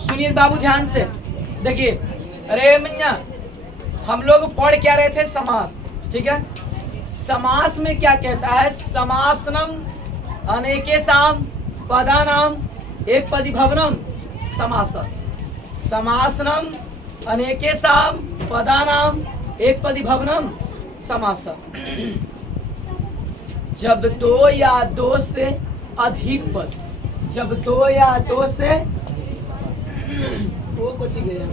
सुनिए बाबू ध्यान से देखिए। अरे मैया हम लोग पढ़ क्या रहे थे? समास। ठीक है, समास में क्या कहता है? समासनम अनेकेसाम पदानाम एक पदी भवनम समास। समासनम अनेकेसाम पदानाम एक पदी भवनम समास। जब दो या दो से अधिक पद, जब दो या दो से वो कुछ गया,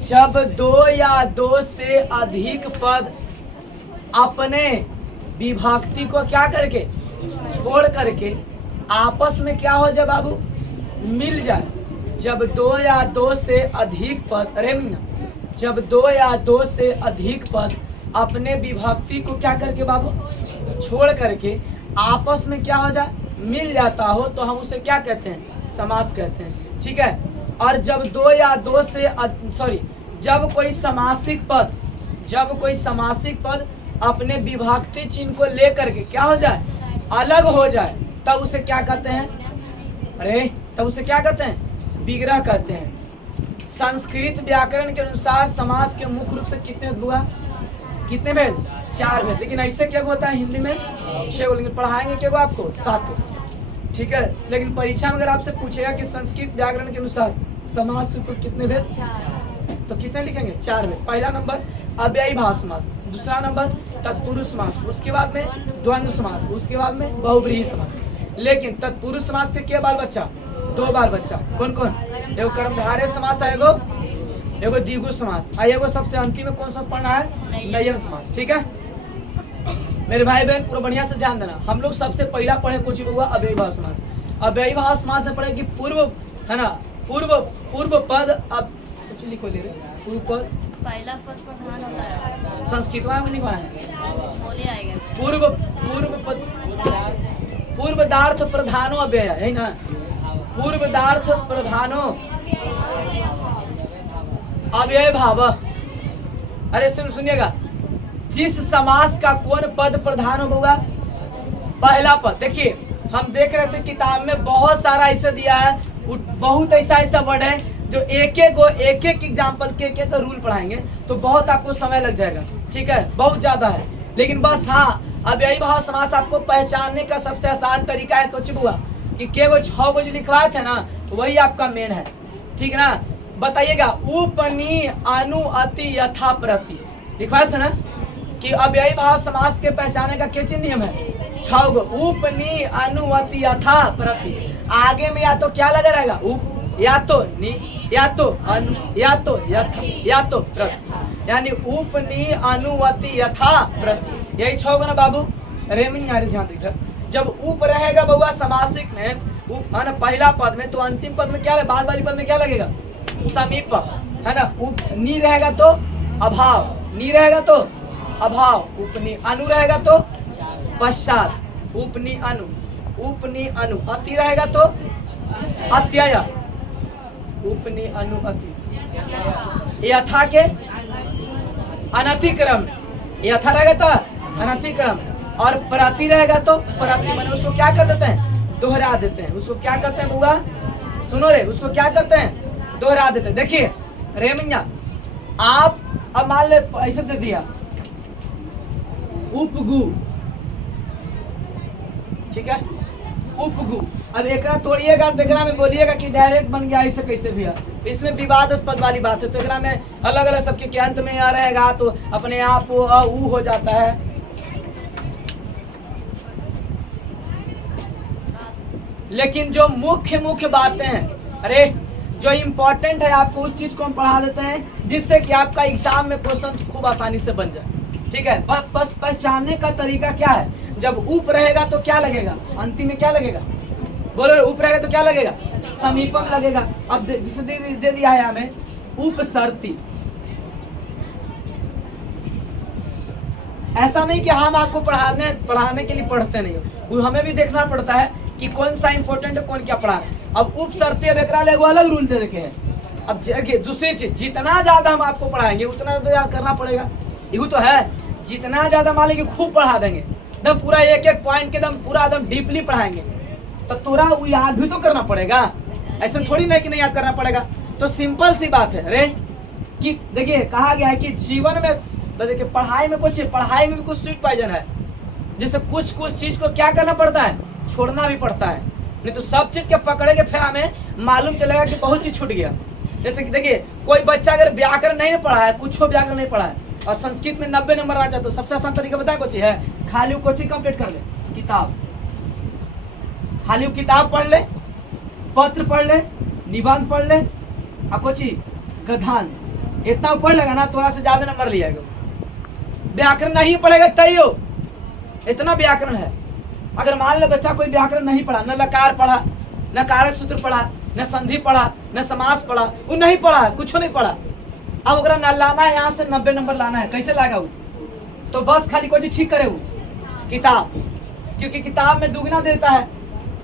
जब दो या दो से अधिक पद अपने विभक्ति को क्या करके छोड़ करके आपस में क्या हो जाए बाबू? मिल जाए। जब दो या दो से अधिक पद, अरे मिया, जब दो या दो से अधिक पद अपने विभक्ति को क्या करके बाबू छोड़ करके आपस में क्या हो जाए? मिल जाता हो, तो हम उसे क्या कहते हैं? समास कहते हैं। ठीक है, और जब दो या दो से जब कोई समासिक पद, जब कोई समासिक पद अपने विभक्ति चिन्ह को लेकर के क्या हो जाए? अलग हो जाए, तब उसे क्या कहते हैं? अरे तब उसे क्या कहते हैं? विग्रह कहते हैं। संस्कृत व्याकरण के अनुसार समास के मुख्य रूप से कितने हुआ? कितने भेद? 4 भेद। लेकिन ऐसे क्या होता है हिंदी में? 6। लेकिन पढ़ाएंगे क्या आपको? 7। ठीक है, लेकिन परीक्षा में अगर आपसे पूछेगा कि संस्कृत व्याकरण के अनुसार समास को कितने भेद, तो कितने लिखेंगे? 4 भेद। पहला नंबर अव्ययीभाव समास, दूसरा नंबर तत्पुरुष समास, उसके बाद में द्वंद्व समास, उसके बाद में बहुब्रीहि समास। लेकिन तत्पुरुष समास के क्या बाल बच्चा? 2 बाल बच्चा। कौन कौन? एगो कर्मधारय समास है, एगो द्विगु समास, और एगो सबसे अंतिम में कौन सा पढ़ना है? नयन समास। ठीक है मेरे भाई बहन, पूरा बढ़िया से ध्यान देना। हम लोग सबसे पहला पढ़े कुछ हुआ अव्ययीभाव समास। अव्ययीभाव समास में पढ़े कि पूर्व है ना, पूर्व पद, अब कुछ लिखो ले रहे, पूर्व पद पहला पद प्रधान होता है। संस्कृत में लिखवा है बोले आएगा पूर्व पद, पूर्वदार्थ प्रधानो अव्यय है ना, पूर्वदार्थ प्रधानो अव्यय भाव। अरे सुनिएगा, जिस समास का कौन पद प्रधान होगा? पहला पद। देखिए हम देख रहे थे किताब में बहुत सारा ऐसा दिया है, बहुत ऐसा वर्ड है जो एक एक एग्जाम्पल के रूल पढ़ाएंगे तो बहुत आपको समय लग जाएगा। ठीक है, बहुत ज्यादा है, लेकिन बस हाँ, अव्ययीभाव समास आपको पहचानने का सबसे आसान तरीका है कुछ हुआ कि केवल 6 जो लिखवाए थे ना, वही आपका मेन है। ठीक है ना, बताइएगा। उपनी अनु अति यथा प्रति लिखवाए थे ना कि अव्ययीभाव समास के पहचाने का क्या नियम है? 6 गो। उपनी अनु अति यथा प्रति, आगे में या तो क्या लगा रहेगा? उप, या तो नि, या तो अनु, या तो यथा, या तो प्रति, यानी उपनी अनु अति यथा प्रति। यही 6 गो ना बाबू? रेमिंग ध्यान दीजिए। जब उप रहेगा बउआ समासिक में, उप है ना पहला पद में, तो अंतिम पद में क्या है? बाद वाली पद में क्या लगेगा? समीप है ना। उप नी रहेगा तो अभाव, नी रहेगा तो अभाव, उपनी अनु रहेगा तो पश्चात, उपनी अनु, उपनी अनु, अति रहेगा तो अत्यय, उपनी अनु अति, यथा के अनतिक्रम, यथा रहेगा तो अनतिक्रम, और प्रति रहेगा तो प्रति, मैंने उसको क्या कर देते हैं? दोहरा देते हैं। उसको क्या करते हैं बुआ? सुनो रे, उसको क्या करते हैं? दोहरा देते हैं। देखिए रे मिया, आप अब मान ले ऐसे दे दिया उपगु, ठीक है, उपगु। अब एक तोड़िएगा तो एकरा में बोलिएगा कि डायरेक्ट बन गया, ऐसे कैसे भी है? इसमें विवादास्पद वाली बात है, तो एकरा में अलग अलग सबके के अंत में आ रहेगा तो अपने आप ऊ हो जाता है। लेकिन जो मुख्य बातें हैं, अरे जो इम्पोर्टेंट है, आपको उस चीज को हम पढ़ा देते हैं जिससे कि आपका एग्जाम में क्वेश्चन खूब आसानी से बन जाए। ठीक है, बस पहचानने का तरीका क्या है? जब उप रहेगा तो क्या लगेगा? अंतिम में क्या लगेगा? बोलो, उप रहेगा तो क्या लगेगा? समीपम लगेगा। अब जिसे दे दिया है हमें उपसर्ती। ऐसा नहीं कि हम आपको पढ़ाने के लिए पढ़ते नहीं हो, हमें भी देखना पड़ता है कि कौन सा इंपॉर्टेंट है, कौन क्या पढ़ा है। अब उपसर्ती अब एकरा एगो अलग रूल दे रखे हैं। अब दूसरी चीज, जितना ज्यादा हम आपको पढ़ाएंगे उतना तो याद करना पड़ेगा। यही तो है, जितना ज्यादा मान लीजिए खूब पढ़ा देंगे, एकदम पूरा एक एक पॉइंट के एकदम पूरा एकदम डीपली पढ़ाएंगे, तो तोरा वो याद भी तो करना पड़ेगा, ऐसा थोड़ी नहीं कि नहीं याद करना पड़ेगा। तो सिंपल सी बात है अरे कि देखिए कहा गया है कि जीवन में देखिए पढ़ाई में कुछ, पढ़ाई में भी कुछ स्वीट पॉइजन है, जैसे कुछ कुछ चीज को क्या करना पड़ता है, छोड़ना भी पड़ता है, नहीं तो सब चीज के पकड़े के फिर हमें मालूम चलेगा कि बहुत चीज छूट गया। जैसे कि देखिए कोई बच्चा अगर व्याकरण नहीं पढ़ा है, कुछ व्याकरण नहीं पढ़ा है और संस्कृत में 90 नंबर आना चाहते हो, सबसे आसान तरीका बताए कुछ है, खाली वो कोचिंग कंप्लीट कर ले, किताब, खाली वो किताब पढ़ ले, पत्र पढ़ ले, निबंध पढ़ ले और कोची गद्यांश, इतना पढ़ लेगा ना थोड़ा से ज्यादा नंबर ले जाएगा। व्याकरण नहीं पढ़ेगा तैयो, इतना व्याकरण है। अगर मान लो बच्चा कोई व्याकरण नहीं पढ़ा, न लकार पढ़ा, न कारक सूत्र पढ़ा, न संधि पढ़ा, न समास पढ़ा, वो नहीं पढ़ा, कुछ नहीं पढ़ा, अब अगर न लाना है यहाँ से 90 नंबर लाना है, कैसे लाएगा वो? तो बस खाली कोई चीज ठीक करे वो किताब, क्योंकि किताब में दुगना देता है,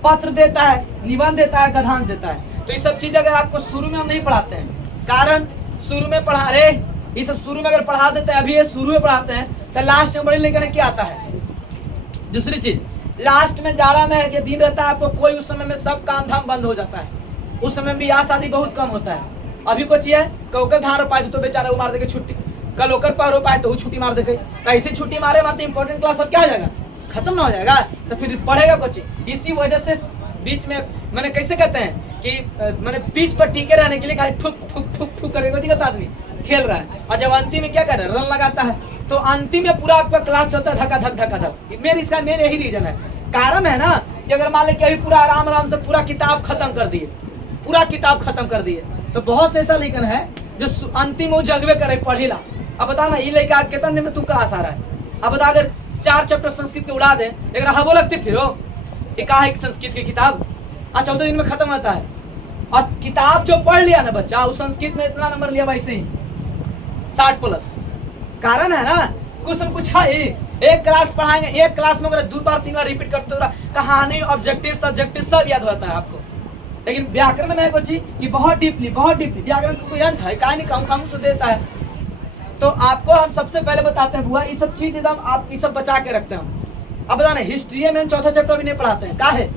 पत्र देता है, निबंध देता है, गद्यांश देता है। तो ये सब चीज अगर आपको शुरू में हम नहीं पढ़ाते हैं, कारण शुरू में पढ़ा रहे, ये सब शुरू में अगर पढ़ा देते हैं, अभी ये शुरू में पढ़ाते हैं तो लास्ट में बड़े लेकर क्या आता है। दूसरी चीज, लास्ट में जाड़ा में है कि दिन रहता है आपको कोई, उस समय में सब काम धाम बंद हो जाता है, उस समय भी ब्याह शादी बहुत कम होता है। अभी कुछ है कौकर धान रो पाए तो बेचारा वो मार देके छुट्टी, कल ओकर पार हो पाए तो वो छुट्टी मार देके, तो ऐसी छुट्टी मारे मारते इंपॉर्टेंट क्लास सब क्या हो जाएगा, खत्म ना हो जाएगा, तो फिर पढ़ेगा कुछ। इसी वजह से बीच में मैंने कैसे कहते हैं कि मैंने बीच पर टीके रहने के लिए खाली ठुक ठुक ठुक ठुक करके कुछ करता आदमी खेल रहा है, और जब अंतिम में क्या कर रहा है, रन लगाता है, तो अंतिम में पूरा आपका क्लास चलता है धक्का धक धक्का धक। मेरे इसका मेन यही रीजन है, कारण है ना कि अगर मान लें कि अभी पूरा आराम आराम से पूरा किताब खत्म कर दिए, पूरा किताब खत्म कर दिए, तो बहुत से ऐसा लेखन है जो अंतिम वो जगवे करे पढ़ेला। अब बता ना ये लेके आगे कितना दिन में तू क्लास आ रहा है, अब बता अगर 4 चैप्टर संस्कृत के उड़ा दे, एक हबो लगती फिर हो एक संस्कृत की किताब 14 दिन में खत्म होता है, और किताब जो पढ़ लिया ना बच्चा, उस संस्कृत में इतना नंबर लिया वैसे ही 60+। कारण है ना कुछ न कुछ है, एक क्लास पढ़ाएंगे, एक क्लास में अगर 2 बार 3 बार रिपीट करते हो कहानी ऑब्जेक्टिव सब्जेक्टिव सब याद होता है आपको। लेकिन व्याकरण में कुछ कि बहुत डीपली व्याकरण को कोई अंत है, कहीं नहीं कहूँ से देता है। तो आपको हम सबसे पहले बताते हैं बुआ, ये सब चीज एकदम आप ये सब बचा के रखते हैं। अब बताना हिस्ट्री में हम 4था चैप्टर भी नहीं पढ़ाते हैं, क्या है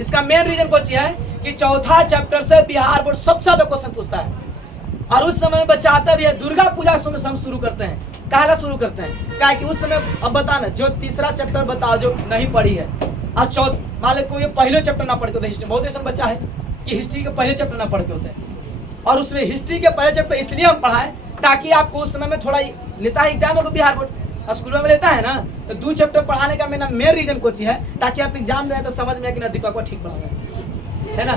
इसका मेन रीजन कुछ है कि 4था चैप्टर से बिहार बोर्ड सबसे ज्यादा क्वेश्चन पूछता है, और उस समय बचाता भी है। दुर्गा पूजा समय हम शुरू करते हैं, काला शुरू करते हैं, क्या कि उस समय अब बताना जो 3रा चैप्टर बताओ जो नहीं पढ़ी है, और मान लो कोई पहले चैप्टर ना पढ़ के होते, हिस्ट्री बहुत ऐसा बच्चा है कि हिस्ट्री के पहले चैप्टर ना पढ़ के होते हैं, और उसमें हिस्ट्री के पहले चैप्टर इसलिए हम पढ़ाएं ताकि आपको उस समय में थोड़ा लेता है एग्जाम को बिहार बोर्ड स्कूल में लेता है ना, तो 2 चैप्टर पढ़ाने का मेरा मेन रीजन कुछ है ताकि आप एग्जाम दें तो समझ में कि ना दीपक को ठीक पढ़ा है ना,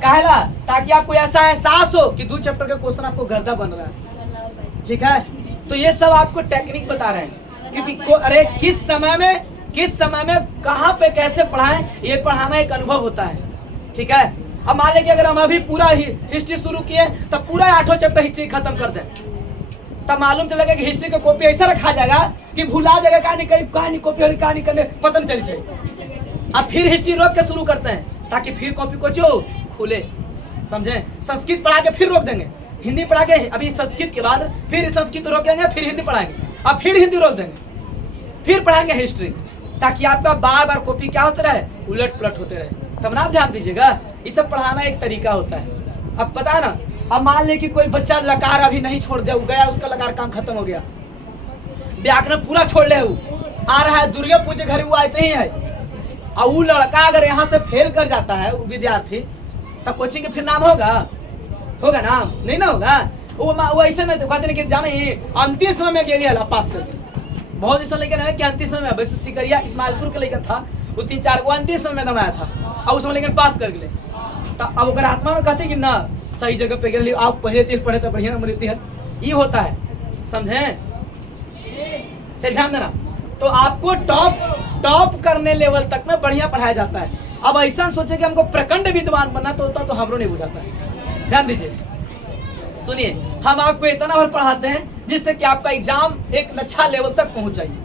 काहेला ताकि आपको ऐसा एहसास हो कि 2 चैप्टर का क्वेश्चन आपको गर्दा बन रहा है, ठीक है। तो ये सब आपको टेक्निक बता रहे हैं, क्योंकि अरे किस समय में कहाँ पे कैसे पढ़ाएं, ये पढ़ाना एक अनुभव होता है, ठीक है। अब मान लें कि अगर हम अभी पूरा हिस्ट्री शुरू किए तो पूरा 8वां चैप्टर हिस्ट्री खत्म कर दें, तब मालूम चलेगा कि हिस्ट्री का कॉपी ऐसा रखा जाएगा कि भुला जाएगा, कहानी कॉपी और कहानी करने पता नहीं चलेगी। अब फिर हिस्ट्री रोक के शुरू करते हैं ताकि फिर कॉपी को जो खुले, समझे। संस्कृत पढ़ा के फिर रोक देंगे, हिंदी पढ़ा के अभी संस्कृत के बाद फिर संस्कृत रोकेंगे, फिर हिंदी पढ़ाएंगे, अब फिर हिंदी रोक देंगे, फिर पढ़ाएंगे हिस्ट्री, ताकि आपका बार बार कॉपी क्या होते रहे, उलट पलट होते रहे। तब ना आप ध्यान दीजिएगा, ये सब पढ़ाना एक तरीका होता है। अब पता है ना, अब मान ले कि कोई बच्चा लकार अभी नहीं छोड़ दिया, गया उसका लकार काम खत्म हो गया, व्याकरण पूरा छोड़ ले, आ रहा है दुर्गा पूजा घर वो आते ही है, और वो लड़का अगर यहाँ से फेल कर जाता है वो विद्यार्थी, तो कोचिंग के फिर नाम होगा नाम नहीं ना होगा। वो ऐसा नहीं कहते नहीं कि जाने अंतिम समय में गेली हला पास कर, बहुत ऐसा लेकर है कि अंतिम समय वैसे सिकरिया इस्माइलपुर के लेकर था, वो 3-4 को अंतिम समय में दम आया था, और उसमें लेकिन पास कर गए। तो अब अगर आत्मा में कहते कि ना सही जगह पे गए, आप पहले 3 पढ़े तो बढ़िया नंबर लेती है, ये होता है, समझे। चल ध्यान देना, तो आपको टॉप करने लेवल तक में बढ़िया पढ़ाया जाता है। अब ऐसा सोचे कि हमको प्रखंड विद्वान बनना तो होता, तो हमरो नहीं बुझाता है। ध्यान दीजिए, सुनिए, हम आपको इतना भर पढ़ाते हैं जिससे कि आपका एग्जाम एक अच्छा लेवल तक पहुंच जाइए,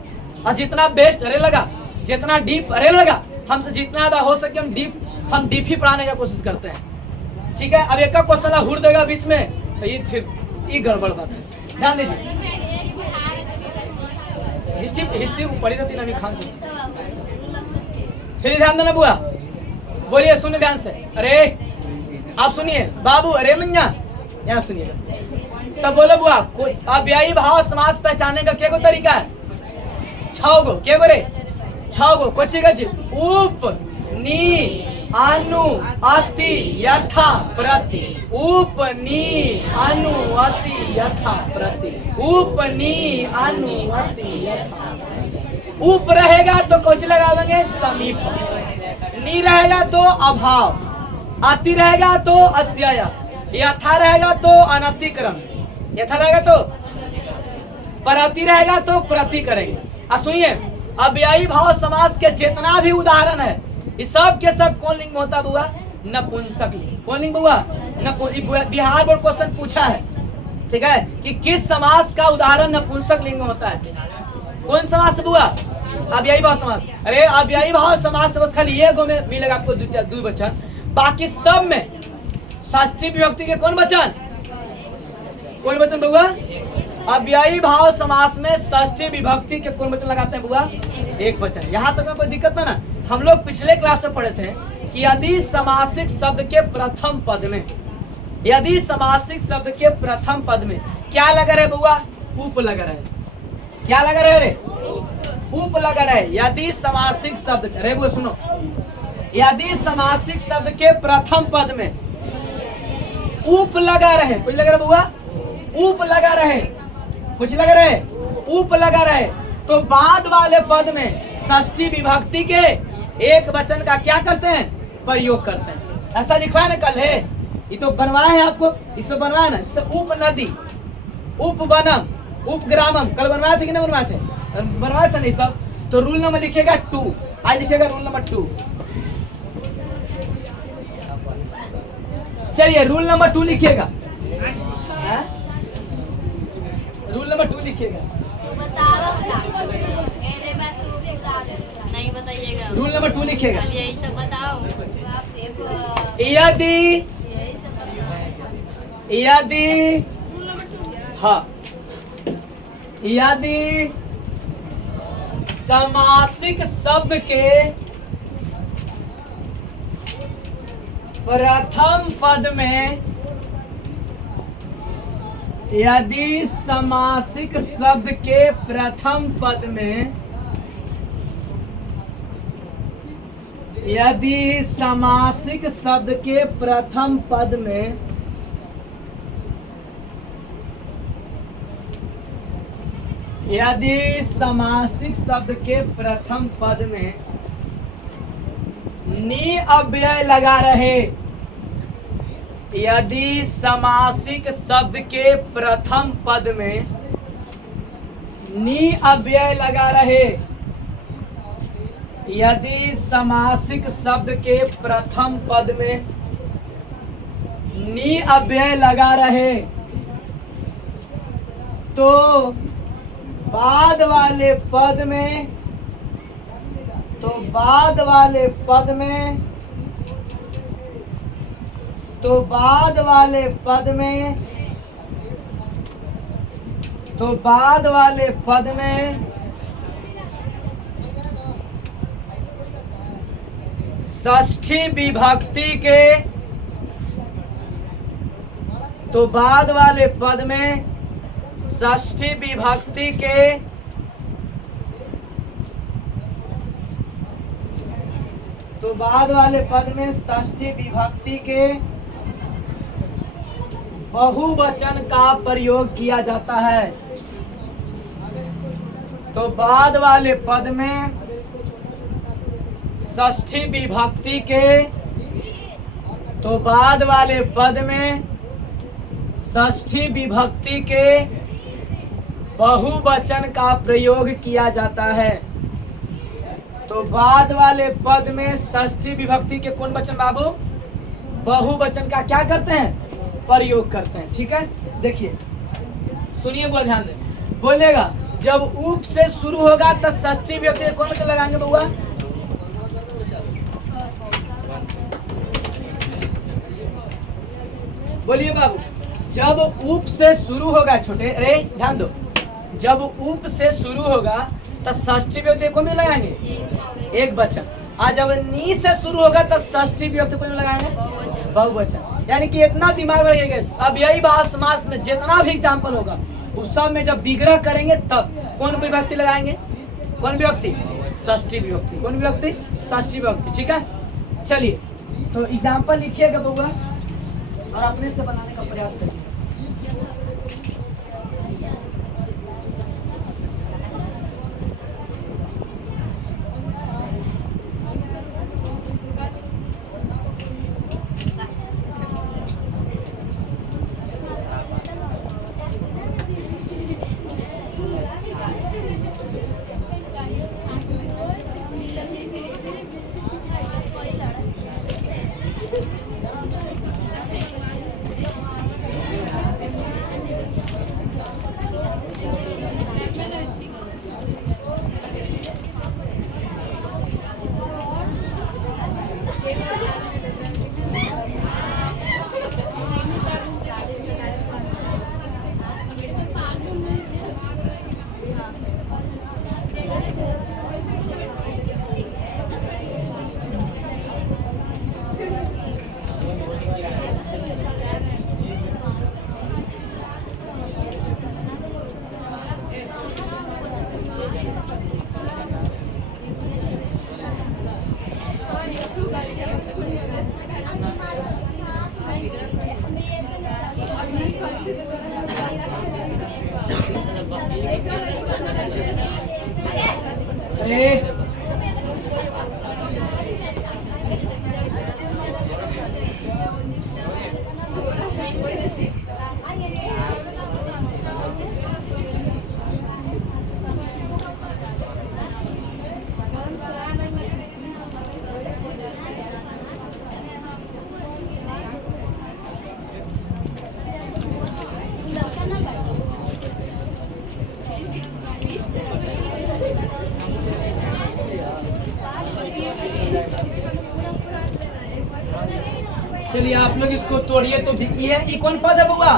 और जितना बेस्ट अरे लगा, जितना डीप अरे लगा, हमसे जितना ज्यादा हो सके हम डीप ही पढ़ाने का कोशिश करते हैं, ठीक है। अब एक क्वेश्चन हुर देगा बीच में तो ये फिर ये गड़बड़ बात है। ध्यान दीजिए, हिस्ट्री पढ़ी थी नबी खान से। फिर ध्यान देना बुआ, बोलिए, सुनिए ध्यान से। अरे आप सुनिए बाबू, अरे मैया यहाँ सुनिए। तब बोलो बुआ, अव्ययी भाव समास पहचानने का क्या को तरीका है? 6 गो क्या गो रे? 6 गो। कोची कोची? उप नी अनु अति यथा प्रति। उप नी अनु अति यथा प्रति। उप नी अनु अति यथा। उप रहेगा तो कुछ लगा देंगे समीप, नी रहेगा तो अभाव, अति रहेगा तो अत्यय, यथा रहेगा तो अनतिक्रम, यथा रहेगा तो प्रति रहेगा तो प्रति करेंगे। अब सुनिए, अव्ययी भाव समास के जितना भी उदाहरण है, इस सब के सब कौन लिंग में होता है बुआ? नपुंसक लिंग। कौन लिंग बुआ? बिहार बोर्ड क्वेश्चन पूछा है, ठीक है, कि किस समास का उदाहरण नपुंसक लिंग में होता है? कौन समास बुआ? अव्ययी भाव समास। अरे अव्ययी भाव समास बस खाली ये गो में मिलेगा आपको द्विवचन, बाकी सब में षष्ठी विभक्ति के कौन वचन? कौन वचन बुआ? अव्ययी भाव समास में षष्ठी विभक्ति के कौन वचन लगाते हैं बुआ? एक वचन। यहाँ तक में कोई दिक्कत ना? हम लोग पिछले क्लास में पढ़े थे कि यदि समासिक शब्द के प्रथम पद में, यदि समासिक शब्द के प्रथम पद में क्या लगा रहे बुआ? उप लगा रहे। क्या लगा रहे रे? उप लगा रहे। यदि समासिक शब्द, अरे बुआ सुनो, यदि समासिक शब्द के प्रथम पद में उप लगा रहे, कुछ लगा रहे बुआ? उप लगा रहे, कुछ लगा रहे, उप लगा रहे, तो बाद वाले पद में षष्ठी विभक्ति के एक वचन का क्या करते हैं? प्रयोग करते हैं। ऐसा लिखवा है ना कल है, ये तो बनवाया है आपको, इस पे बनवाया ना, जैसे उप नदी, उप वनम, उप ग्रामम, कल बनवाए थे कि नहीं बनवाए थे? बनवाए थे नहीं सब? तो रूल नंबर लिखिएगा 2, आज लिखिएगा रूल नंबर 2। चलिए रूल नंबर 2 लिखिएगा, रूल नंबर 2 लिखिएगा। नहीं बताइएगा। रूल नंबर 2 लिखिएगा। यही सब बताओ। यदि यदि हाँ, यदि समासिक शब्द के प्रथम पद में, यदि समासिक शब्द के प्रथम पद में, यदि समासिक शब्द के प्रथम पद में यदि समासिक शब्द के प्रथम पद में नी अव्यय लगा रहे, यदि समासिक शब्द के प्रथम पद में नी अव्यय लगा रहे, यदि समासिक शब्द के प्रथम पद में नी अव्यय लगा रहे, तो बाद वाले पद में, तो बाद वाले पद में, तो बाद वाले पद में, तो बाद वाले पद में षष्ठी विभक्ति के, तो बाद वाले पद में षष्ठी विभक्ति के, तो बाद वाले पद में षष्ठी विभक्ति के बहुवचन का प्रयोग किया जाता है। तो बाद वाले पद में षष्ठी विभक्ति के, तो बाद वाले पद में षष्ठी विभक्ति के बहुवचन का प्रयोग किया जाता है। तो बाद वाले पद में षष्ठी विभक्ति के कौन वचन बाबू? बहुवचन का क्या करते हैं? प्रयोग करते हैं। ठीक है, देखिए सुनिए, बोल ध्यान दें, बोलेगा जब उप से शुरू होगा तो षष्ठी विभक्ति कौन वचन लगाएंगे बउआ? बोलिए बाबू, जब उप से शुरू होगा, छोटे अरे ध्यान दो, जब उप से शुरू होगा तो षष्ठी विभक्ति को भी लगाएंगे एक वचन। आज जब नी से शुरू होगा तो षष्ठी विभक्ति को लगाएंगे बहुवचन। यानी कि इतना दिमाग में रखिएगा। अब यही भाव समास में जितना भी एग्जाम्पल होगा उस सब में जब विग्रह करेंगे तब कौन विभक्ति लगाएंगे? कौन विभक्ति? षष्ठी विभक्ति। कौन विभक्ति? षष्ठी विभक्ति। ठीक है, चलिए तो एग्जाम्पल लिखिएगा बउआ और अपने से बनाने का प्रयास करिए। अरे चलिए आप लोग इसको तोड़िए तो ये कौन पद है बउआ?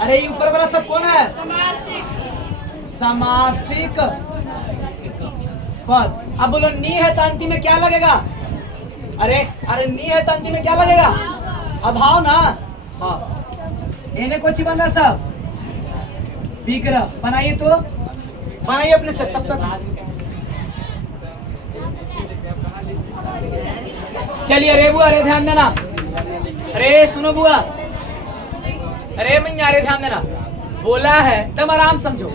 अरे ये ऊपर वाला सब कौन है? समासिक पद। अब बोलो नी है तो अंतिम में क्या लगेगा? अरे नी है तो अंतिम में क्या लगेगा? अभाव ना। हाँ इन्हें कुछ बन रहा सब विग्रह बनाइए तो बनाइए अपने से। तब तक चलिए अरे बुआ अरे ध्यान देना। अरे सुनो बुआ, अरे मैया अरे ध्यान देना। बोला है तुम आराम समझो।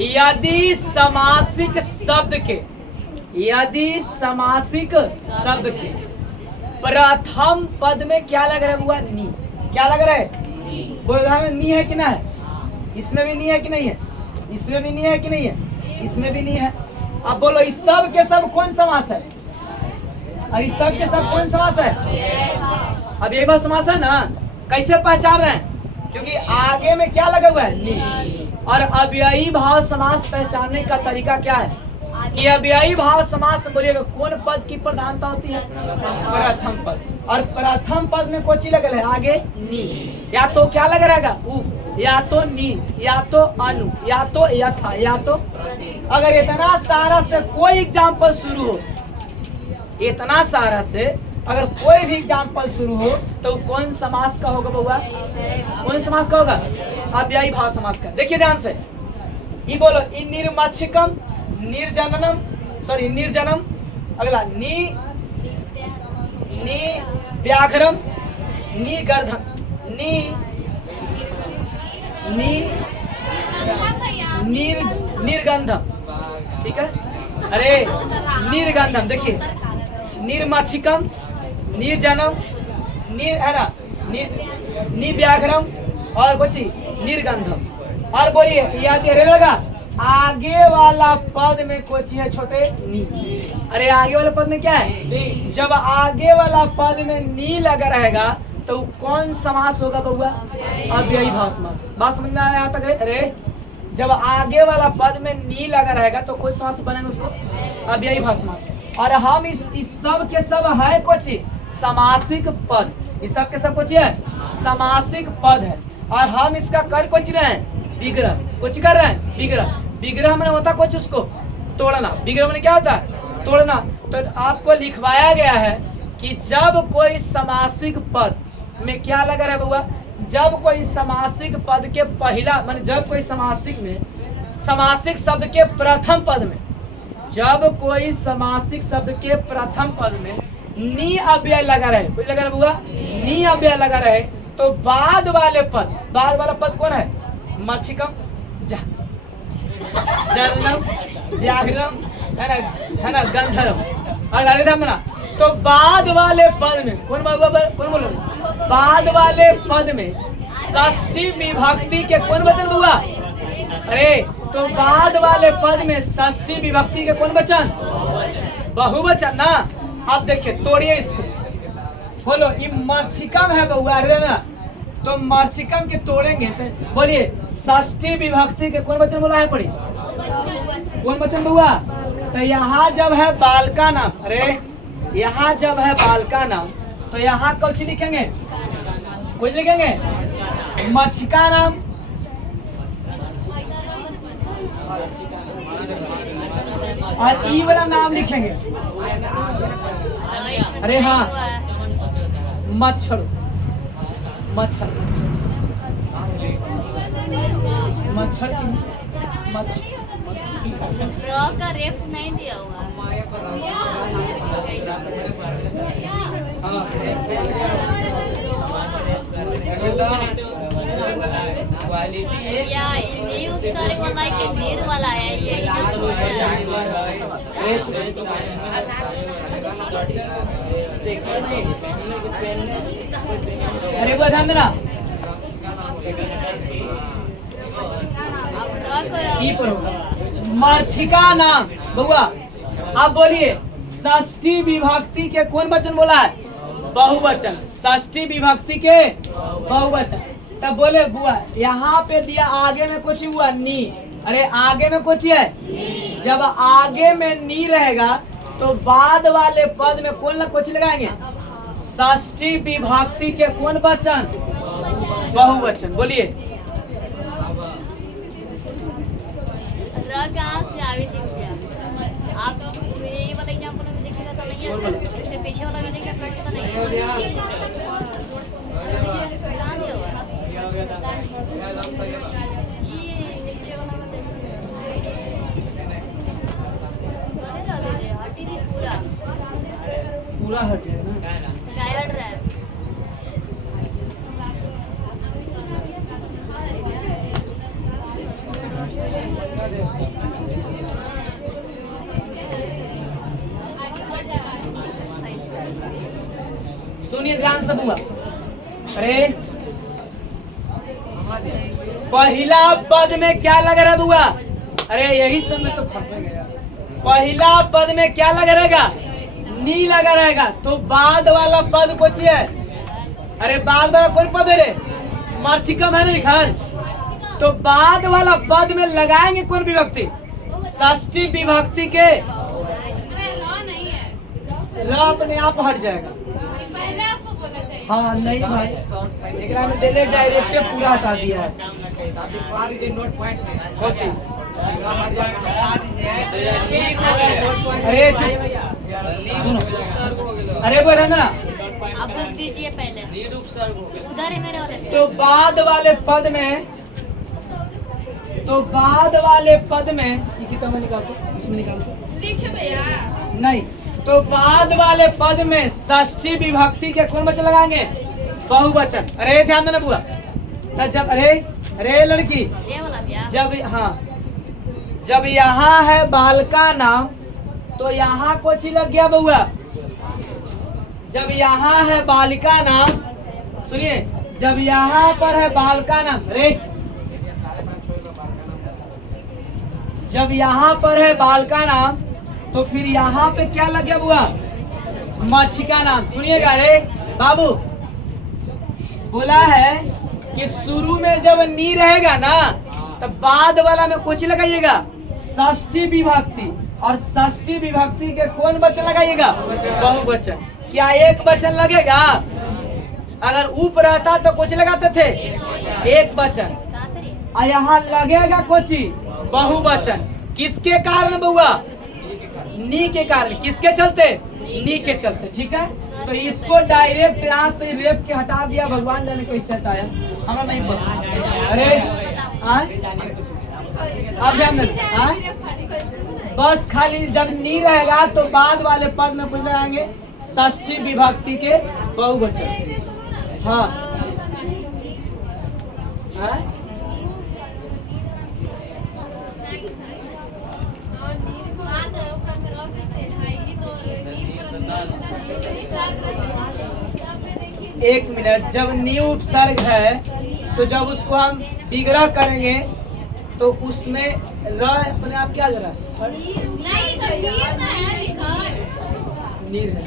यदि समासिक शब्द के प्रथम पद में क्या लग रहा है बुआ? नी। क्या लग रहा है? बोला में नी है कि ना है? इसमें भी नी है कि नहीं है? इसमें भी नी है कि नहीं है? इसमें भी नी है। अब बोलो इस सब के सब कौन समास है? और इस सब के सब कौन समास है? अब ये बात समास है ना। कैसे पहचान रहे हैं? क्योंकि आगे में क्या लगा हुआ है? नी। और अव्ययी भाव समास पहचानने का तरीका क्या है कि अव्ययी भाव समास बोलिएगा कौन पद की प्रधानता होती है? प्रथम पद। और प्रथम पद में कौन चीज लगल है? आगे नी। या तो क्या लग रहेगा? उ, या तो नी, या तो अनु, या तो यथा, या तो। अगर इतना सारा से कोई एग्जाम्पल शुरू हो, इतना सारा से अगर कोई भी एग्जाम्पल शुरू हो तो कौन समास का होगा बउआ? कौन समास का होगा? अव्ययी भाव समास का। देखिए ध्यान से, ये बोलो निर्मक्षिकम निर्जननम, सॉरी निर्जनम। अगला नी व्याघ्रम नी गर्धम निर्गंधम। ठीक है, अरे निर्गंधम। देखिए निर्मक्षिकम निर्जनम है ना, व्याघ्रम और कुछ निर्गंधम। और बोलिए याद लगा आगे वाला पद में कुछ है छोटे? नी। अरे आगे वाला पद में क्या है? जब आगे वाला पद में नी लगा रहेगा तो कौन समास होगा बउआ? अव्ययी भाव समास। बात समझ में आया यहाँ तक? अरे जब आगे वाला पद में नी लगा रहेगा तो कोई समास बनेगा उसको? अव्ययी भाव समास। और हम इस सब के सब है कुछ समासिक पद। इस सब के सब कुछ है समासिक पद है। और हम इसका कर कुछ रहे हैं? विग्रह। कुछ कर रहे हैं? विग्रह। विग्रह में होता कुछ उसको तोड़ना, विग्रह में क्या होता है तोड़ना। तो आपको लिखवाया गया है कि जब कोई समासिक पद में क्या लगा रहा है बउआ, जब कोई समासिक पद के पहला मान जब कोई समासिक में समासिक शब्द के प्रथम पद में, जब कोई समासिक शब्द के प्रथम पद में नी अव्यय लगा रहे, कोई लगा रहा बउआ नी अव्यय लगा रहे, तो बाद वाले पद, बाद वाला पद कौन है, मर्छिकम जर्णम व्याघ्रम है ना गंधर्व और ना। तो बाद वाले पद में कौन बोलो, बाद वाले पद में षष्ठी विभक्ति के कौन वचन हुआ, अरे तो बाद वाले पद में षष्ठी विभक्ति के कौन वचन, बहुवचन ना। अब देखिए तोड़िए इसको, बोलो ये मर्छिकम है बहुआ ना, तो मर्छिकम के तोड़ेंगे तो बोलिए षष्ठी विभक्ति के कौन वचन बोला है पड़ी, कौन वचन बहुआ। तो यहाँ जब है बाल का नाम, अरे यहाँ जब है बाल का नाम तो यहाँ कुछ लिखेंगे, कुछ लिखेंगे मर्छिका नाम, और ई वाला नाम लिखेंगे, अरे हाँ मच्छर मच्छर मच्छर मच्छर का रेफ नहीं दिया हुआ या ये उपसर्ग वाला के ढेर वाला है ये अरे वो ध्यान देना ई पर होगा मर्छिका नाम बउआ। अब बोलिए षष्ठी विभक्ति के कौन वचन बोला है, बहुवचन, षष्ठी विभक्ति के बहुवचन। तब बोले बुआ यहाँ पे दिया आगे में कुछ हुआ नी, अरे आगे में कुछ है, जब आगे में नी रहेगा तो बाद वाले पद में कौन कुछ लगाएंगे, षष्ठी विभक्ति के कौन वचन, बहुवचन। बोलिए कहाँ से आवे थे आप, ये वाला एग्जांपल में देखिएगा तो नहीं है, इसके पीछे वाला में देखिएगा फ्रंट वाला नहीं है, ये नीचे वाला में देखिए हटी थी पूरा हट गया ना, क्या हट रहा है। सुनिए ध्यान से बुआ, अरे पहला पद में क्या लगा रहा बुआ, अरे यही सब में तो फंसे गया। पहला पद में क्या लगा रहेगा, नी लगा रहेगा, तो बाद वाला पद कुछ है, अरे बाद वाला कौन पद है रे, मर्छिकम है ना लिखल, तो बाद वाला पद में लगाएंगे कौन विभक्ति, षष्ठी विभक्ति के, र अपने आप हट जाएगा। पहले आपको बोलना चाहिए। हाँ नहीं भाई, एकरा में डेले डायरेक्ट पूरा हटा दिया है। अरे सुनो, अरे वो रहना आप रुक दीजिए पहले, उधर है मेरे वाले। तो बाद वाले पद में, तो बाद वाले पद में ये कितना में निकालते, इसमें निकालते लिख भैया नहीं, तो बाद वाले पद में षष्ठी विभक्ति के कौन वचन लगाएंगे, बहुवचन। अरे ध्यान देना बुआ, तो जब अरे लड़की ये वाला भैया, जब हाँ जब यहाँ है बालका नाम तो यहाँ कुछ ही लग गया बउआ, जब यहाँ है बालिका नाम, सुनिए जब यहाँ पर है बालका नाम, अरे जब यहाँ पर है बालका नाम तो फिर यहाँ पे क्या लग गया बुआ, मर्छिका नाम। सुनिएगा रे बाबू, बोला है कि शुरू में जब नी रहेगा ना तब बाद वाला में कुछ लगाइएगा, षष्ठी विभक्ति, और षष्ठी विभक्ति के कौन वचन लगाइएगा, बहुवचन। क्या एक वचन लगेगा, अगर ऊपर रहता तो कुछ लगाते थे एक वचन, और यहाँ लगेगा कुछ बहुवचन। किसके कारण बउआ? नी के कारण। किसके चलते? नी के चलते। ठीक है, तो इसको डायरेक्ट यहाँ से रेप के हटा दिया, भगवान जाने कैसे हटाया, हमें नहीं पता। अरे अब ध्यान देना, बस खाली जब नी रहेगा तो बाद वाले पद में कुछ लगाएंगे षष्ठी विभक्ति के बहुवचन। हाँ, एक मिनट, जब नी उपसर्ग है तो जब उसको हम विग्रह करेंगे तो उसमें र अपने आप क्या जरा नीर है।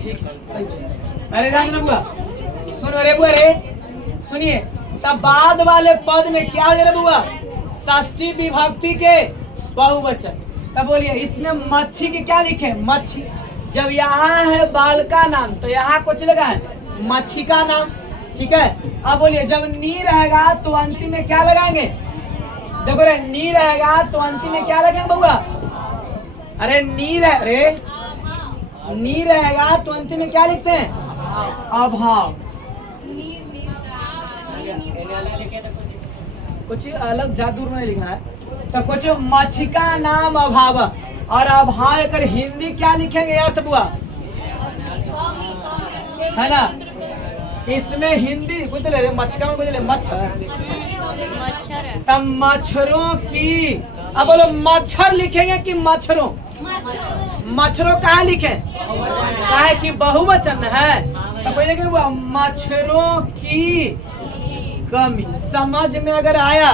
ठीक, सही। अरे राम बुआ सुनो, अरे बुआ रे सुनिए, तब बाद वाले पद में क्या हो जाएगा बुआ? षष्ठी विभक्ति के बहुवचन। तब बोलिए इसमें मच्छी के क्या लिखे? मच्छी। जब यहाँ है बाल का नाम तो यहाँ कुछ लगा है मच्छी का नाम। ठीक है, अब बोलिए जब नी रहेगा तो अंतिम में क्या लगाएंगे? देखो रे, नी रहेगा तो अंतिम में क्या लगेगा बउआ? अरे नी रहेगा तो अंतिम में क्या लिखते हैं? अभाव। कुछ अलग जादू में लिखना है, तो कुछ मच्छी का नाम अभाव, और अभाव कर हिंदी क्या लिखेंगे अर्थ बुआ? है ना, इसमें हिंदी बुझले रे, मच्छका में बुझले मच्छर, तब मच्छरों की। अब बोलो मच्छर लिखेंगे कि मच्छरों? मच्छरों कहाँ लिखे? कहा कि बहुवचन है, तो बोलेंगे वो मच्छरों की कमी। समझ में अगर आया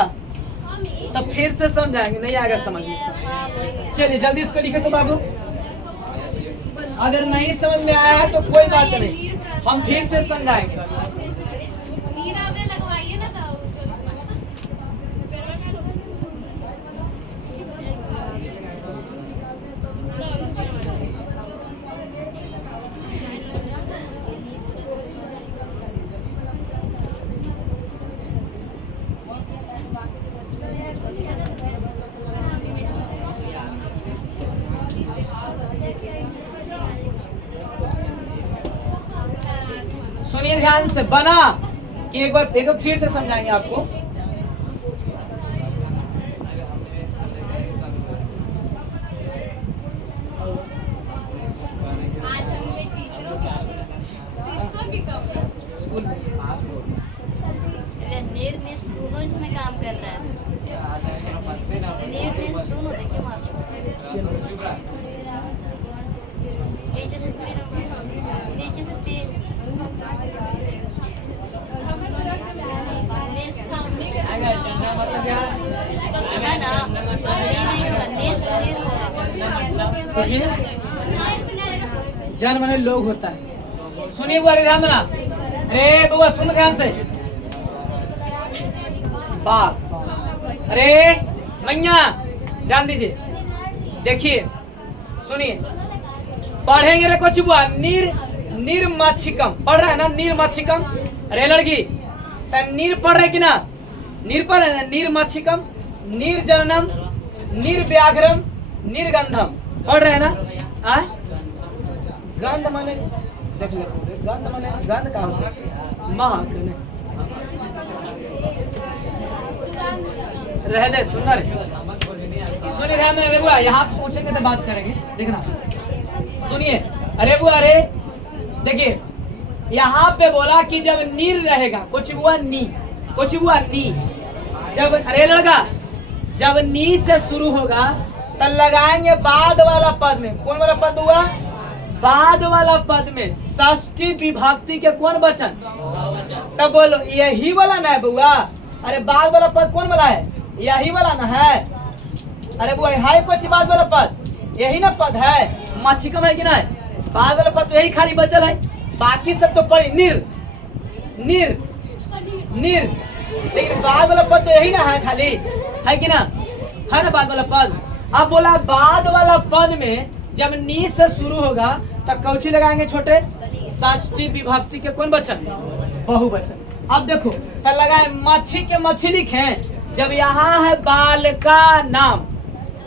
तो फिर से समझाएंगे, नहीं आएगा समझ में। चलिए जल्दी इसको लिखे तो बाबू, अगर नहीं समझ में आया है तो कोई बात नहीं, हम फिर से समझाएंगे। सुनिए ध्यान से, बना कि एक बार फिर से समझाएंगे आपको। आज हमने टीचरों शिक्षकों की कमी स्कूल में नीर मिस दोनों इसमें काम कर रहा है। नीर मिस दोनों देखिए वहाँ नीचे से 3 नंबर, नीचे से 3 जन माने लोग होता है। सुनिए बुआ ध्यान देना, अरे बुआ सुन ध्यान से, अरे मैया ध्यान दीजिए, देखिए सुनिए, पढ़ेंगे रे कुछ बुआ। निर्मक्षिकम पढ़ रहा है ना, निर्मक्षिकम। अरे लड़की नीर पढ़ रहे कि ना? नीर पढ़ रहे ना, निर्मक्षिकम, निर्जननम, निर्व्याघ्रम, निर्गंधम पढ़ रहे हैं ना? गंध माने देख लो, गंध माने गंध का होता है महक रहने सुनना रे। सुनिए ध्यान में बुआ, यहाँ पूछेंगे तो बात करेंगे, देखना सुनिए। अरे बुआ अरे देखिए, यहाँ पे बोला कि जब नीर रहेगा, कुछ बुआ नी, कुछ बुआ नी, जब अरे लड़का जब नी से शुरू होगा तब लगाएंगे बाद वाला पद में। कौन वाला पद हुआ? बाद वाला पद में षष्ठी विभक्ति के कौन वचन? तब बोलो यही वाला ना है बुआ? अरे बाद वाला पद कौन वाला है? यही वाला ना है? अरे बुआ हाई कुछ बाद वाला पद यही ना पद है, मच्छिकम है कि ना? बाद वाला पद तो यही खाली बचल है, बाकी सब तो पढ़ी निर निर निर, लेकिन बाद वाला पद तो यही ना है खाली, है कि ना? है ना बाद वाला पद? अब बोला बाद वाला पद में जब नी से शुरू होगा तब कौची लगाएंगे छोटे? षष्ठी विभक्ति के कौन वचन? बहुवचन। अब देखो तब लगाए मच्छी के मछली लिखे जब यहाँ है बाल का नाम,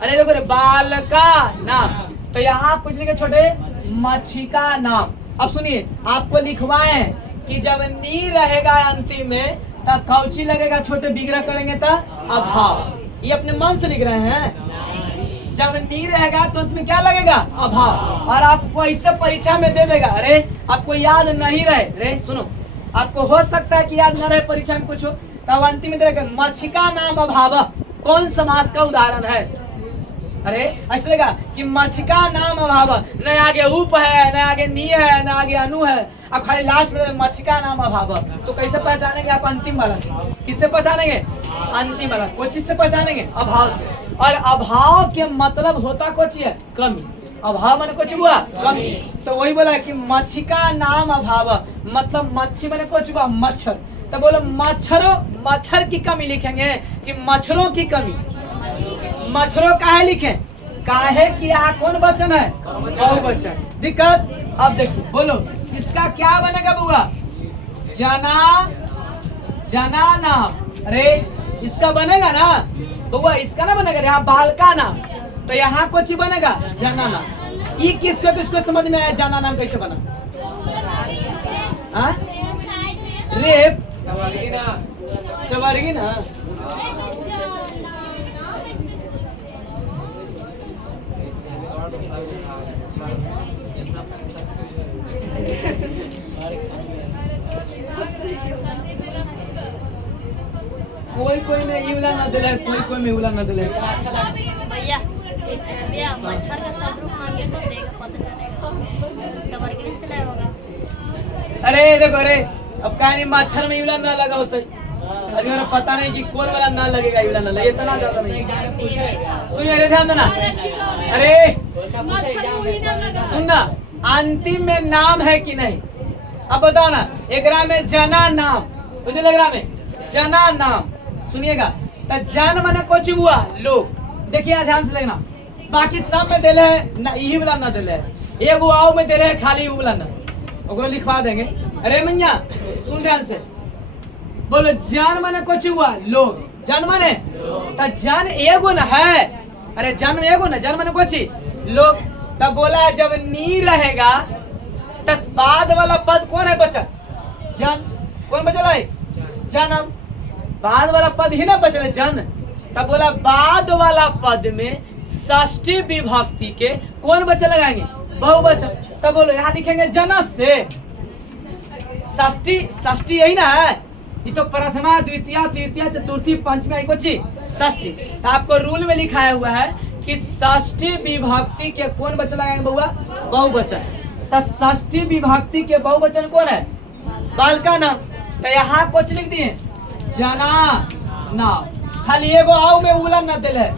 अरे देखो रे, बाल का नाम, तो यहाँ कुछ लिखे छोटे, मच्छी का नाम। अब सुनिए, आपको लिखवाए हैं कि जब नी रहेगा अंतिम में तब कौची लगेगा छोटे, विग्रह करेंगे तो अभाव। ये अपने मन से लिख रहे हैं। जब नी रहेगा तो अंत में क्या लगेगा, अभाव। और आपको ऐसे परीक्षा में दे देगा, अरे आपको याद नहीं रहे, अरे सुनो, आपको हो सकता है कि याद न रहे परीक्षा में कुछ हो, तब अंतिम में देगा मच्छी का नाम अभाव कौन समास का उदाहरण है। अरे ऐसे लगा कि मच्छी का नाम अभाव, न आगे उप है, न आगे नी है, न आगे अनु है, अब खाली लास्ट में मच्छी का नाम अभाव, तो कैसे पहचानेंगे आप अंतिम वाला से? किससे पहचानेंगे? अंतिम वाला। कोई चीज से पहचानेंगे? अभाव से। और अभाव के मतलब होता कुछ है, कमी। अभाव मैंने कुछ हुआ, कमी। तो वही बोला कि मच्छी का नाम अभाव, मतलब मच्छी मैंने कुछ हुआ, मच्छर। तो बोलो मच्छर की कमी लिखेंगे कि मच्छरों की कमी। मच्छरों काहे लिखे? काहे कि यहाँ कौन वचन है? बहुवचन। दिक्कत? अब देखो, बोलो इसका क्या बनेगा बुआ? जना नाम। अरे इसका बनेगा ना बुआ, इसका ना बनेगा, यहाँ बाल का नाम, तो यहाँ कुछ बनेगा जना नाम। ये किसको समझ में आया? जना नाम कैसे बना? रेप चबरगी ना। कोई में इवला न दिले, कोई में इवला न दिले। भैया मच्छर का सब रूप मांगे तो देगा, पता चलेगा। तबर के लिए चलाया होगा। अरे देखो, अरे अब कहानी मच्छर में इवला ना लगा होता है, अभी मेरा पता नहीं कि कौन वाला ना लगेगा, इवला ना लगे, इतना ज्यादा नहीं। सुनिए, अरे ध्यान देना, अरे सुनना, अंतिम में नाम है कि नहीं? अब बताओ ना, एकरा में जना नाम, मुझे लग रहा में जना नाम। सुनिएगा, तो जन माने कुछ हुआ, लोग। देखिए ध्यान से लेना, बाकी सब में दिले है ना, यही वाला ना दिले है, एगो आओ में दिले है खाली वाला ना, ओकरो लिखवा देंगे। अरे मैया सुन ध्यान से, बोलो जन माने कुछ हुआ, लोग। जन माने तो जन एगो ना है, अरे जन एगो ना, जन माने कुछ लोग। तब बोला है जब नी रहेगा तस बाद वाला पद कौन है बचा? जन। कौन बचला है? जन्म। बाद वाला पद ही ना बचल है, जन। तब बोला बाद वाला पद में षष्ठी विभक्ति के कौन बच्चा लगाएंगे? बहुवचन। तब बोलो यहाँ लिखेंगे जनस से। षष्ठी यही ना है, ये तो प्रथमा द्वितीय तृतीय चतुर्थी पंचमी को षष्ठी। तो आपको रूल में लिखाया हुआ है कि षष्ठी विभक्ति के कौन बच्चा लगाएंगे बउआ? बहुवचन। तो षष्ठी विभक्ति के बहुवचन कौन है? बाल का नाम। तो यहाँ कुछ लिख दिए जना नाम, खाली एगो आओ में उगला न दिल है,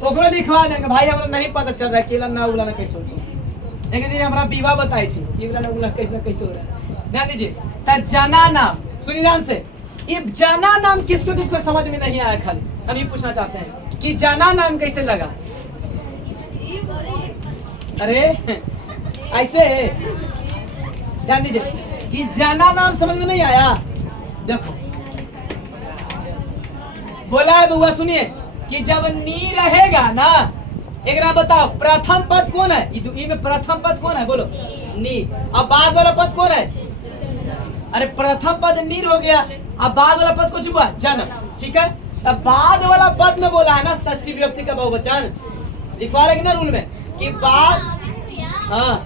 ओकरो लिखवा देंगे। भाई हमरा नहीं पता चल रहा है केला ना उगला ना कैसे होता है, एक दिन हमरा विवाह बताई थी कि उगला ना उगला कैसे हो रहा है। ध्यान दीजिए, तो जना नाम, सुनिए ध्यान से, ये जना नाम किसको समझ में नहीं आया, खाली हम ये पूछना चाहते हैं कि जना नाम कैसे लगा। अरे ऐसे ध्यान दीजिए कि जना नाम समझ में नहीं आया। देखो बोला है बउआ, सुनिए कि जब नी रहेगा ना, एक बताओ प्रथम पद कौन है? ई में प्रथम पद कौन है? बोलो नी। अब बाद वाला पद कौन है? अरे प्रथम पद नीर हो गया, अब बाद वाला पद कुछ हुआ जन्म, ठीक है। तब बाद वाला पद में बोला है ना षष्ठी विभक्ति का बहुवचन, लिखवा लेंगे ना रूल में कि बाद। हाँ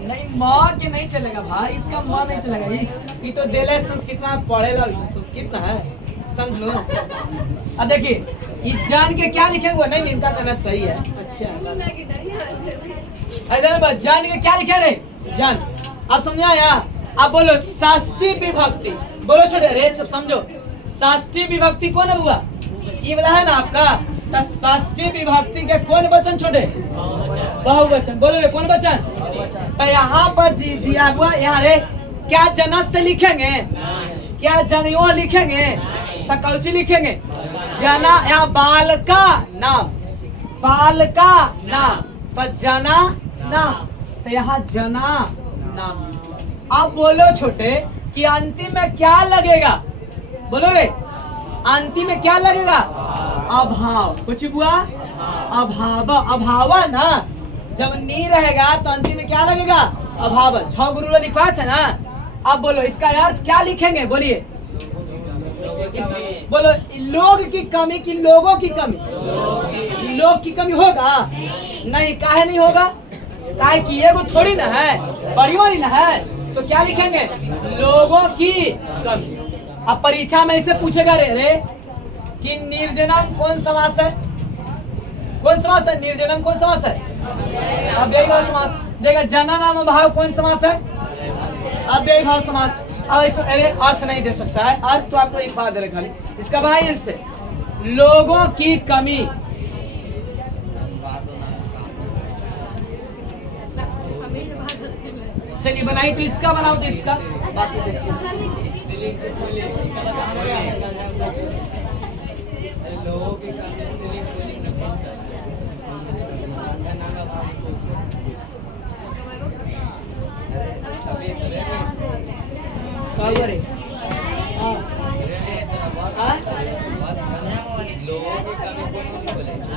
नहीं, माँ के नहीं चलेगा भाई, इसका माँ नहीं चलेगा। ये तो दिले संस्कृत में पढ़ेला, संस्कृत ना है, समझ लो। अब देखिए ये जान के क्या लिखेंगे? नहीं निम्ता करना सही है। अच्छा जान के क्या लिखे रे? जान। अब समझा या? अब बोलो षष्ठी विभक्ति, बोलो छोटे रे सब समझो, षष्ठी विभक्ति कौन है बुआ? ये वाला है ना आपका। तो षष्ठी विभक्ति के कौन वचन छोटे? बहुवचन। बोलो रे कौन वचन? तो यहाँ पर जी दिया हुआ, यहाँ रे क्या जनस से लिखेंगे? क्या जनियो लिखेंगे? तो कौची लिखेंगे? जना। यहाँ बाल का नाम, बाल का नाम, तो जना नाम, तो यहाँ जना नाम। अब बोलो छोटे कि अंतिम में क्या लगेगा, बोलो रे, अंतिम में क्या लगेगा? अभाव। कुछ हुआ? अभाव। अभाव ना, जब नी रहेगा तो अंतिम में क्या लगेगा? अभाव। 6 गुरु ने लिखा था ना। अब बोलो इसका अर्थ क्या लिखेंगे, बोलिए। बोलो, लोग की कमी की लोगों की कमी, लोग की कमी होगा नहीं? काहे नहीं होगा? काहे कि एगो थोड़ी ना है, परिवार ना है, तो क्या लिखेंगे? लोगों की कमी। अब परीक्षा में इसे पूछेगा रे कि निर्जनम कौन समास है? कौन समास है? निर्जनम कौन समास है? अब व्ययभाव समास देगा। जननम भाव कौन समास है? अब व्ययभाव समास। अब इसको अरे अर्थ नहीं दे सकता है, अर्थ तो आपको एक बात दे रखा है, इसका बनाइए से लोगों की कमी। चलिए बनाई, तो इसका बनाओ, तो इसका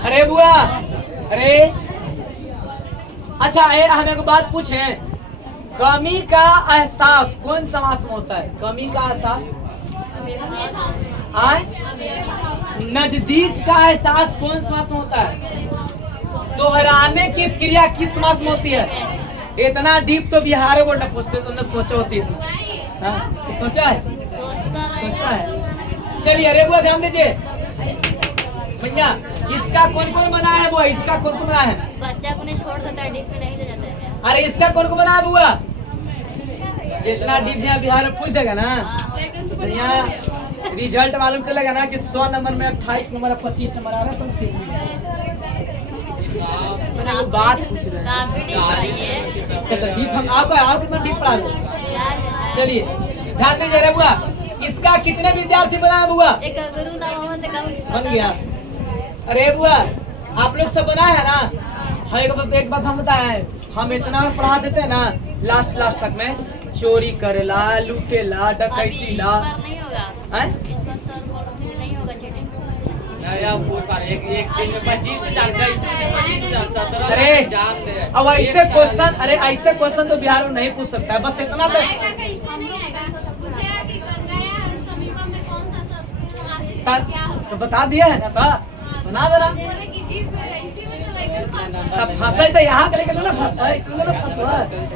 अरे बुआ, अरे अच्छा हम एक बात पूछे, कमी का एहसास कौन समास में होता है? कमी का एहसास नजदीक का एहसास कौन समास में होता है? दोहराने की क्रिया किस समास में होती है? इतना डीप तो बिहार बोर्ड में पूछते, तुमने सोचा होती है? हाँ, सोचा है, सोचता है। चलिए अरे बुआ ध्यान दीजिए भैया, इसका कौन कौन बना है बुआ? इसका कौन कौन बना है? बच्चा को नहीं छोड़ देता है, डीप में नहीं ले जाता है। अरे इसका कौन कौन बना है बुआ? जितना डीप यहाँ बिहार में पूछ देगा ना, तो यहाँ रिजल्ट मालूम चलेगा ना कि 100 नंबर में 28 नंबर 25 नंबर आ रहा है संस्कृत में। मैंने वो बात पूछ रहा है। चलो डीप हम आपको कितना डीप पढ़ा लो। चलिए ध्यान दीजिए रे बुआ, इसका कितने विद्यार्थी बना है बुआ? बन गया। अरे बुआ आप लोग सब बनाए है ना? हाँ एक बात हम बताए, हम इतना पढ़ा देते हैं ना, लास्ट तक में चोरी करेला, लूटेला, डकैतीला। अरे अब ऐसे क्वेश्चन, अरे ऐसे क्वेश्चन तो बिहार में नहीं पूछ सकता है, बस इतना तो बता दिया है ना, था बना देना। फंसा तो यहाँ के लेकर ना फंसा, इतना ना फंसा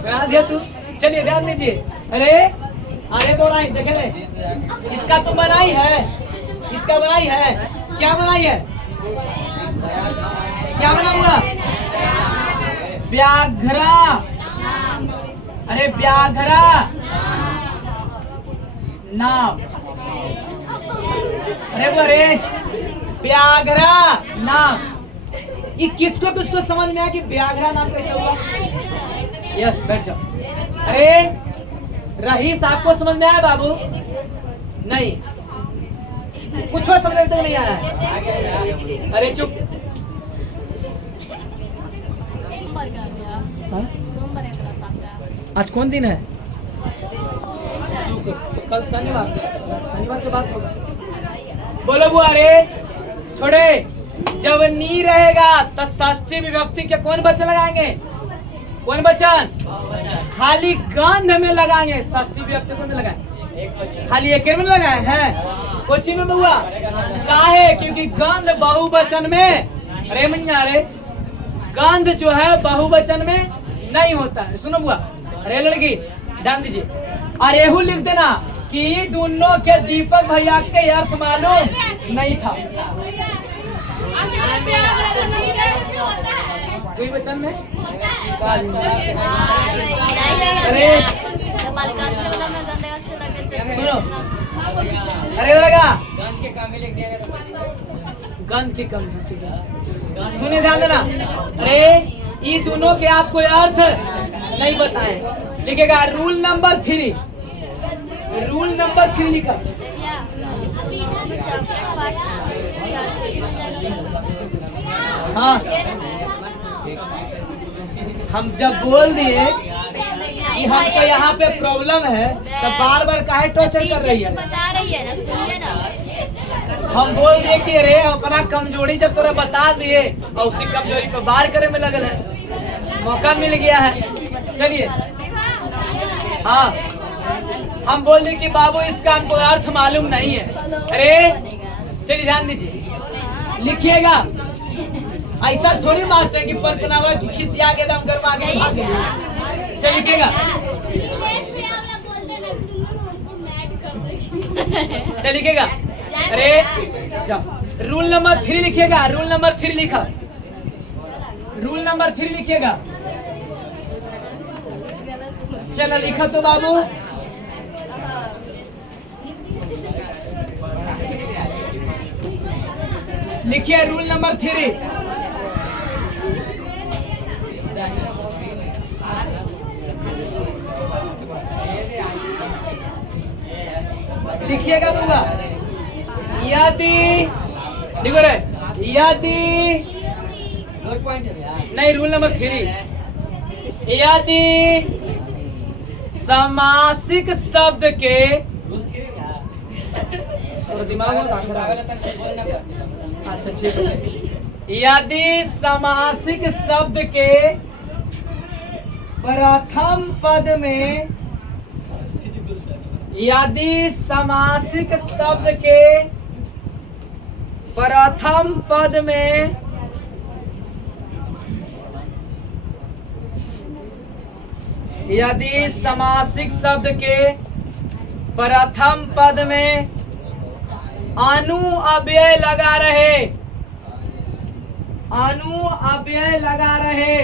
बना दिया तू। चलिए ध्यान दीजिए, अरे बोराई देखे ले, इसका तो बनाई है, इसका बनाई है, क्या बनाई है? क्या बना हुआ? व्याघ्रा। अरे व्याघ्रा नाम। अरे व्याघ्रा नाम, ये किसको समझ में आया कि व्याघ्रा नाम कैसे हुआ? यस बैठ जाओ। अरे रहीस आपको समझ में आया बाबू? नहीं, कुछ समझ में तक नहीं आया। अरे चुप। आज कौन दिन है? तो कल शनिवार की बात होगा। बोलो बुआ रे छोड़े, जब नी रहेगा तो षष्ठी विभक्ति के कौन वचन लगाएंगे? कौन वचन? खाली गंध में लगाएंगे, षष्ठी विभक्ति में लगाएंगे, खाली एक में लगाए हैं। कोची में बुआ काहे? क्योंकि गंध बहुवचन में, अरे मैया रे गंध जो है बहुवचन में नहीं होता है। सुनो बुआ, अरे लड़की ध्यान दीजिए, अरेहू लिख देना कि दोनों के दीपक भैया के अर्थ मालूम नहीं था। कोई वचन में अरे सुनो, अरे लगा गंध की कमी, ठीक है सुनिए ध्यान देना। अरे ये दोनों के आपको अर्थ नहीं बताए, लिखेगा रूल नंबर 3, रूल नंबर 3 लिखा। हाँ हम जब बोल दिए कि हमको यहाँ पे प्रॉब्लम है तो बार बार काहे टॉर्चर कर रही है? बता रही है ना, सुनिए ना। हम बोल दिए कि अरे अपना कमजोरी जब तोरा बता दिए और उसी कमजोरी पे बार करे में लगल है, मौका मिल गया है। चलिए हाँ, हम बोल दिए कि बाबू इसका हमको अर्थ मालूम नहीं है। अरे चलिए ध्यान दीजिए, लिखिएगा। ऐसा थोड़ी मास्टर है कि परपनावा की खिसिया के दम गरमा के भाग गए। चलिए लिखिएगा, चलिए लिखिएगा। अरे जाओ, रूल नंबर 3 लिखिएगा। रूल नंबर 3 लिखा, रूल नंबर 3 लिखिएगा। चलो लिखा तो बाबू। लिखिए रूल नंबर 3। लिखिएगा पूरा। यदि लिखो रे, यदि नहीं, रूल नंबर 3, यदि समासिक शब्द के दिमाग अच्छा ठीक है, यदि समासिक शब्द के प्रथम पद में, यदि समासिक शब्द के प्रथम पद में यदि समासिक शब्द के प्रथम पद में अनु अव्यय लगा रहे, अनु अव्यय लगा रहे,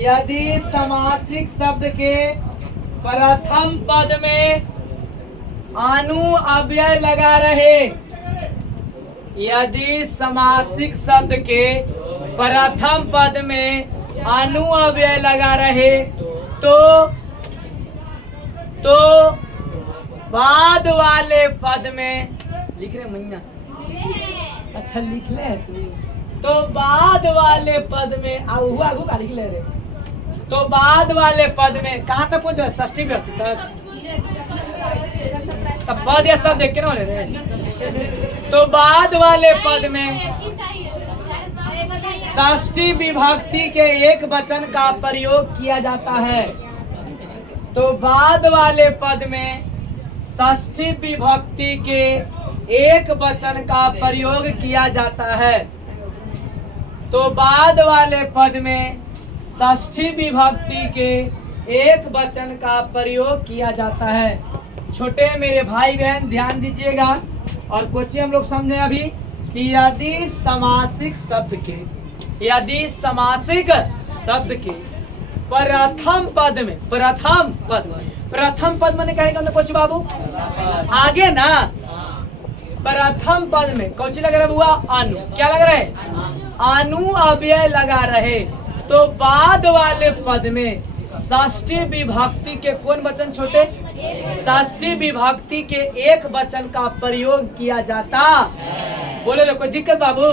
यदि समासिक शब्द के प्रथम पद में अनु अव्यय लगा रहे, यदि समासिक शब्द के प्रथम पद में अनु अव्यय लगा रहे तो बाद वाले पद में लिख रहे मैया, अच्छा लिख ले तो बाद वाले पद में हुआ का लिख ले रे, तो बाद वाले पद में कहाँ तक पहुंच रहे? षष्ठी व्यक्ति तक। तब पद या सब देख के ना रे, तो बाद वाले पद में षष्ठी विभक्ति के एक वचन का प्रयोग किया जाता है। तो बाद वाले पद में षष्ठी विभक्ति के एक वचन का प्रयोग किया जाता है। तो बाद वाले पद में षष्ठी विभक्ति के एक वचन का प्रयोग किया जाता है। छोटे मेरे भाई बहन ध्यान दीजिएगा और कुछ हम लोग समझे अभी कि यदि समासिक शब्द के, यदि समासिक शब्द के प्रथम पद में, प्रथम पद मैंने कहेंगे कुछ बाबू आगे ना, प्रथम पद में कौन लग रहा है बुआ? अनु। क्या लग रहा है? अनु अव्यय लगा रहे तो बाद वाले पद में षष्ठी विभक्ति के कौन वचन छोटे? षष्ठी विभक्ति के एक वचन का प्रयोग किया जाता। बोले लो कोई दिक्कत बाबू?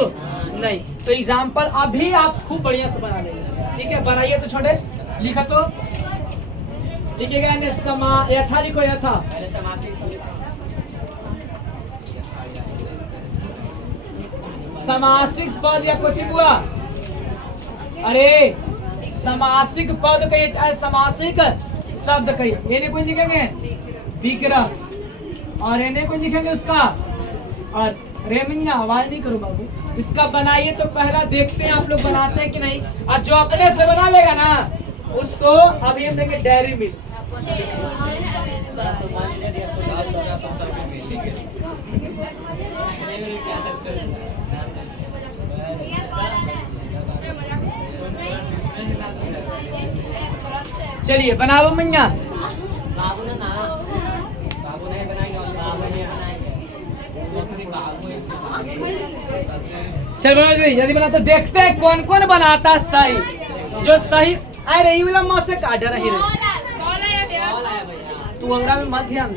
नहीं। तो एग्जाम्पल अभी आप खूब बढ़िया से बना लेंगे, ठीक है? बनाइए तो छोटे, लिखा तो लिखिएगा यथा, लिखो यथा। समासिक पद या कुछ हुआ? अरे समासिक पद कहिए चाहे समासिक शब्द कहिए, ये नहीं कोई लिखेंगे विग्रह और इन्हें कोई लिखेंगे उसका और रेमिंग। आवाज नहीं करो बाबू, इसका बनाइए तो पहला देखते हैं आप लोग बनाते हैं कि नहीं। और जो अपने से बना लेगा ना उसको अभी हम देंगे डेयरी मिल्क। चलिए बनाओ मैया। चल यदि बना तो देखते हैं कौन कौन बनाता सही, जो सही। अरे ये वाला माँ से काट रही तू अंगड़ा में मत ध्यान।